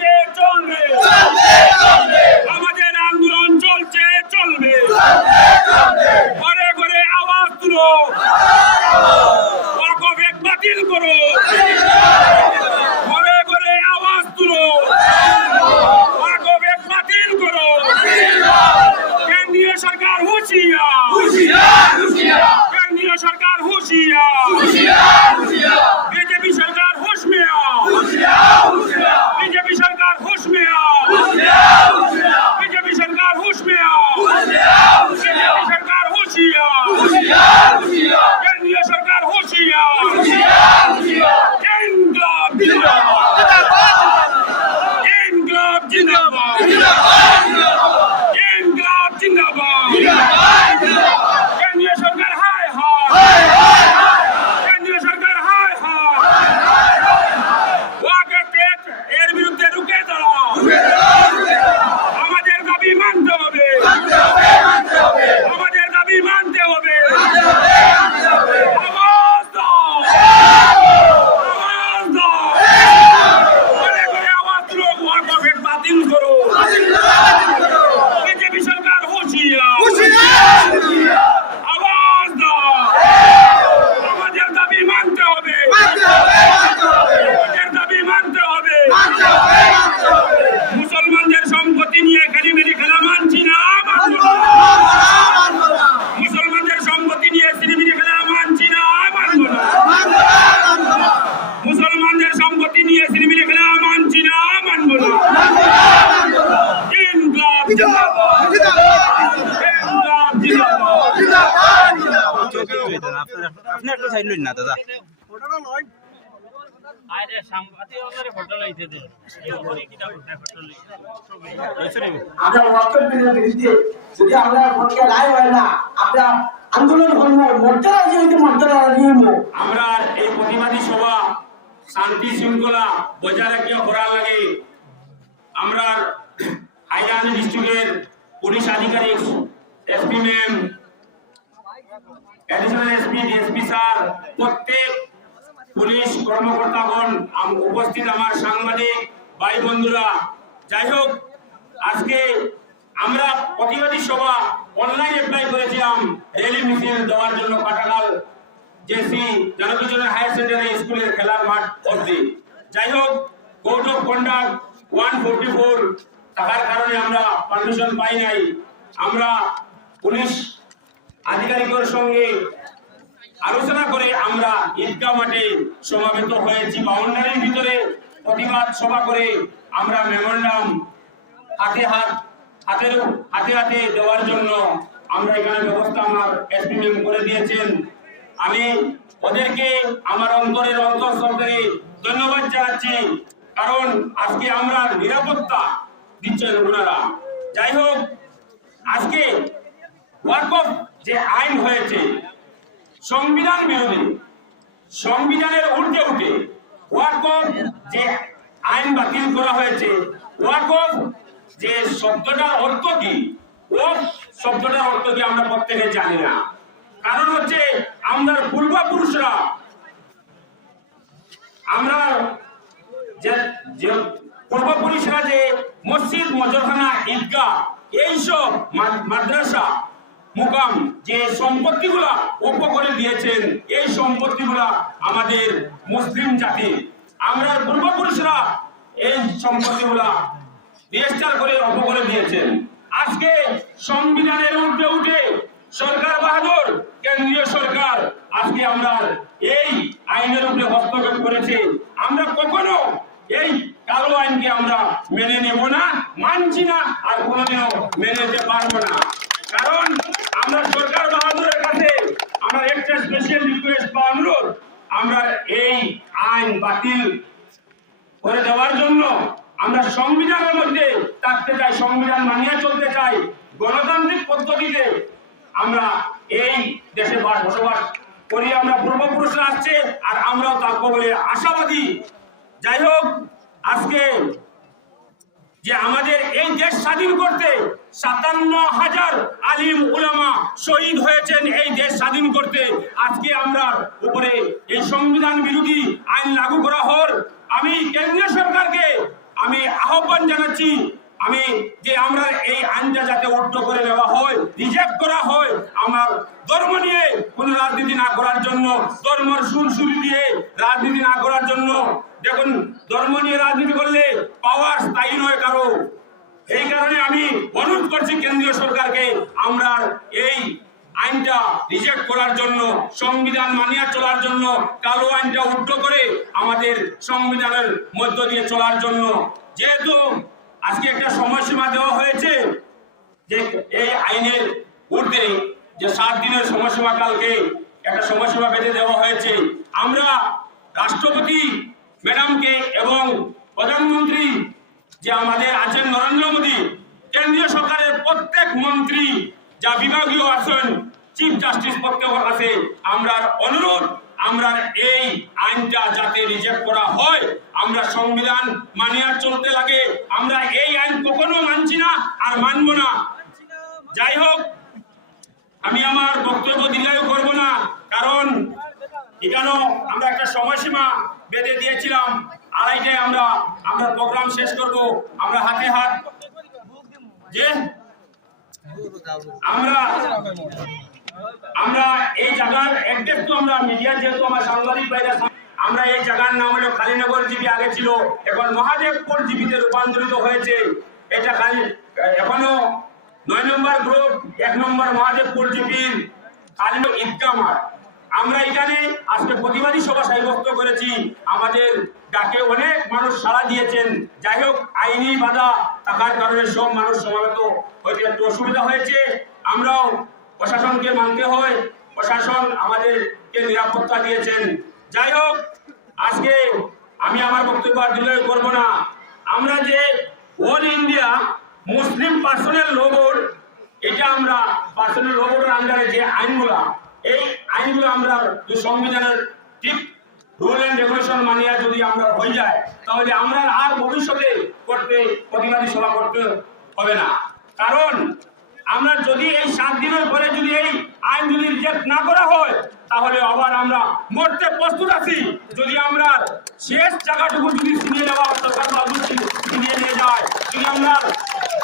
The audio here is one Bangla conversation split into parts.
চলছে চলবে, আমাদের আন্দোলন চলছে চলবে, ঘরে ঘরে আওয়াজ তুলো, ওয়াকফ বাতিল করো, ঘরে ঘরে আওয়াজ তুলো, ওয়াকফ বাতিল করো। কেন্দ্রীয় সরকার হুঁশিয়ার, কেন্দ্রীয় সরকার হুঁশিয়ার, বিজেপি সরকার হুঁশ মে আও, বিজেপি সরকার হুঁশ মে আও, বিজেপি সরকার হুঁশ মে আও, বিজেপি সরকার হুঁশিয়ার, কেন্দ্রীয় সরকার হুঁশিয়ার, ইনকলাব জিন্দাবাদ, ইনকলাব জিন্দাবাদ, ইনকলাব জিন্দাবাদ, কেন্দ্রীয় সরকার হায় হায়, কেন্দ্রীয় সরকার হায় হায়, ওয়াকফ এর বিরুদ্ধে রুখে দাঁড়াও, আমাদের দাবি মানতে হবে, আমাদের দাবি মানতে হবে, আওয়াজ দাও, আওয়াজ দাও, ঘরে ঘরে আওয়াজ তুলো, ওয়াকফ বাতিল করো, বিজেপি সরকার হুঁশিয়ার, আওয়াজ দাও, আমাদের দাবি মানতে হবে, আমাদের দাবি মানতে হবে, মুসলমানদের সম্পত্তি নিয়ে খেলিমেলি খেলা মানছি না, মানব না, মুসলমানদের সম্পত্তি নিয়ে সিনেমিনি খেলা মানছি না, মানব না, মুসলমানদের সম্পত্তি নিয়ে সিনেমিনি খেলা মানছি না, মানব না, ইনকলাব জিন্দাবাদ, ইনকলাব জিন্দাবাদ। আপনি একটা সাইড লইন না দাদা। আরে সাংবাদিক ওদের ফটো লইতে দে এই করে কিটা ফটো লই আমরা ওয়াকফের বিরুদ্ধে যদি আমরা ভোটকে রায় হয় না, আমরা আন্দোলন করবো, মর্যাদা যেহেতু মর্যাদা নিয়ম আমরা এই প্রতিবাদী সভা শান্তি শৃঙ্খলা বজায় রাখিয়া করার লাগে আমরা হাইলাকান্দি ডিস্ট্রিক্টের পুলিশ আধিকারিক SP ma'am, additional SP, DSP sir, প্রত্যেক পুলিশ কর্মকর্তাগণ উপস্থিত, আমার সাংবাদিক ভাই বন্ধুরা, যাই হোক আজকে আমরা প্রতিবাদী সভা অনলাইন অ্যাপ্লাই করেছিলাম র্যালি মিছিল দেওয়ার জন্য কাটাখাল জেসি জনবিজনের হায়ার সেকেন্ডারি স্কুলের খেলার মাঠ অবধি। যাই হোক কোড অফ কন্ডাক্ট 144 থাকার কারণে আমরা পারমিশন পাই নাই। আমরা পুলিশ আধিকারিকের সঙ্গে আলোচনা করে আমরা ঈদগাহ মাঠে সমাবেত হয়েছি। বাউন্ডারির ভিতরে প্রতিবাদ সভা করে আমরা মেমোরান্ডাম হাতে হাতে দেওয়ার জন্য আমরা এখানে ব্যবস্থা আমার এসপি ম্যাম করে দিয়েছেন। আমি ওদেরকে আমার অন্তরের অন্তঃস্থলে ধন্যবাদ জানাচ্ছি, কারণ আজকে আমরা নিরাপত্তা দিচ্ছেন ওনারা। যাই হোক আজকে ওয়াকফ যে আইন হয়েছে সংবিধান বিরোধী, সংবিধানের উল্টে উঠে ওয়াকফ যে আইন বাতিল করা হয়েছে, ওয়াকফ যে শব্দটার অর্থ কি, ওয়াকফ শব্দটার অর্থ কি আমরা প্রত্যেকে জানি না। কারণ হচ্ছে আমরা পূর্বপুরুষরা যে মসজিদ, মজরখানা, ঈদগাহ, এইসব মাদ্রাসা, মুকাম যে সম্পত্তিগুলা উপকরে দিয়েছেন, এই সম্পত্তিগুলা আমাদের মুসলিম জাতি, আমরা পূর্বপুরুষরা এই সম্পত্তিগুলা রেজিস্টার করে উপকরে দিয়েছেন। আজকে সংবিধানের উঠে উঠে সরকার বাহাদুর কেন্দ্রীয় সরকার আজকে আমরা এই আইনের উপরে হস্তক্ষেপ করেছে। আমরা কখনো এই কালো আইনকে আমরা মেনে নেব না, মানছি না, আর কোনোদিনও মেনে নিতে পারবো না। কারণ আমরা সরকার বাহাদুরের কাছে আমরা একটা স্পেশাল রিকোয়েস্ট বা অনুরোধ, আমরা এই আইন বাতিল করে দেওয়ার জন্য আমরা সংবিধানের মধ্যে থাকতে চাই, সংবিধান মানিয়ে চলতে চাই, গণতান্ত্রিক পদ্ধতিতে আমরা এই দেশে বসবাস করি। আমরা পূর্বপুরুষরা আসছে আর আমরাও থাকবো বলে আশাবাদী। যাই হোক আজকে যে আমাদের এই দেশ স্বাধীন করতে ৫৭,০০০ আলিম উলামা শহীদ হয়েছেন এই দেশ স্বাধীন করতে। আজকে আমরা উপরে এই সংবিধান বিরোধী আইন লাগু করা হওয়ার আমি কেন্দ্রীয় সরকারকে আমি আহ্বান জানাচ্ছি আমি যে আমরা এই আইনটা যাতে উল্টো করে নেওয়া হয়, রিজেক্ট করা হয়। আমার ধর্ম নিয়ে কোনো রাজনীতি না করার জন্য, ধর্মের সুরসুরি দিয়ে রাজনীতি না করার জন্য। দেখুন, ধর্ম নিয়ে রাজনীতি করলে পাওয়ার স্থায়ী নয় কারো। এই কারণে আমি অনুরোধ করছি কেন্দ্রীয় সরকারকে আমরা এই আইনটা রিজেক্ট করার জন্য, সংবিধান মানিয়ে চলার জন্য, কালো আইনটা উল্টো করে আমাদের সংবিধানের মধ্য দিয়ে চলার জন্য। যেহেতু আজকে একটা সময়সীমা দেওয়া হয়েছে যে এই আইনের ঊর্ধ্বে যে 7 দিনের সময়সীমা, কালকে একটা সময়সীমা বেঁধে দেওয়া হয়েছে। আমরা রাষ্ট্রপতি ম্যাডামকে এবং প্রধানমন্ত্রী যে আমাদের আছেন নরেন্দ্র মোদী, কেন্দ্রীয় সরকারের প্রত্যেক মন্ত্রী যা বিভাগীয় আছেন, চিফ জাস্টিস প্রত্যেকের কাছে আমরা অনুরোধ, আমরা এই আইনটা যাতে রিজেক্ট করা হয়। আমরা সংবিধান মানিয়ে চলতে লাগে। আমরা এই আইন কখনো মানছি না আর মানব না। যাই হোক, আমি আমার বক্তব্য দীর্ঘায়ু করব না, কারণ এখানেও আমরা একটা সময়সীমা বেঁধে দিয়েছিলাম 2:30টায় আমরা প্রোগ্রাম শেষ করব। আমরা হাতে হাত যে আমরা এই জায়গার অ্যাড্রেস তো আমরা মিডিয়া, যেহেতু আমার সাংবাদিক ভাইরা, আমরা এই জায়গার নাম হলো কালীনগর জিপি, আগে ছিল, এখন মহাদেবপুর জিপিতে রূপান্তরিত হয়েছে। এটা এখনো 9 নম্বর গ্রুপ 1 নম্বর মহাদেবপুর জিপির কালীনগর ঈদগাহ মাঠ। আমরা এখানে আজকে প্রতিবাদী সভা সাব্যস্ত করেছি। আমাদের ডাকে অনেক মানুষ সাড়া দিয়েছেন। যাই হোক, আইনি বাধা থাকার কারণে সব মানুষ সমাবেত হইতে একটু অসুবিধা হয়েছে। আমরাও প্রশাসনকে মানতে হয়, প্রশাসন আমাদেরকে নিরাপত্তা দিয়েছেন। যাই হোক, আজকে আমি আমার বক্তব্য আর দীর্ঘায়ু করব না। আমরা যে অল ইন্ডিয়া মুসলিম পার্সোনাল ল বোর্ড, এটা আমরা পার্সোনাল ল বোর্ডের আন্ডারে যে আইনগুলা, এই আইনগুলো আমরা সংবিধানের ঠিক রুল এন্ড রেগুলেশন মানিয়ে যদি আমরা হয়ে যায়, তাহলে আমরা আর ভবিষ্যতে প্রতিবাদী সভা করতে হবে না। কারণ আমরা যদি এই 7 দিনের পরে যদি এই আইন যদি রিজেক্ট না করা হয়, তাহলে আবার আমরা মরতে প্রস্তুত আছি। যদি আমরা শেষ জায়গাটুকু যদি ছিনিয়ে নেওয়া সরকার ছিনিয়ে নিয়ে যায়, যদি আমরা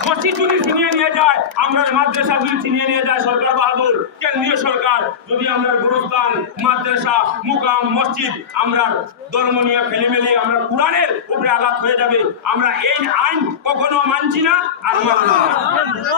মসজিদ যদি ছিনিয়ে নিয়ে যায়, আমরা মাদ্রাসা যদি ছিনিয়ে নিয়ে যায় সরকার বাহাদুর, কেন্দ্রীয় সরকার যদি আমরা গুরুস্থান, মাদ্রাসা, মুকাম, মসজিদ আমরা ধর্ম নিয়ে ফেলে আমরা কোরআনের উপরে আঘাত হয়ে যাবে। আমরা এই আইন কখনো মানছি না আর মানব না।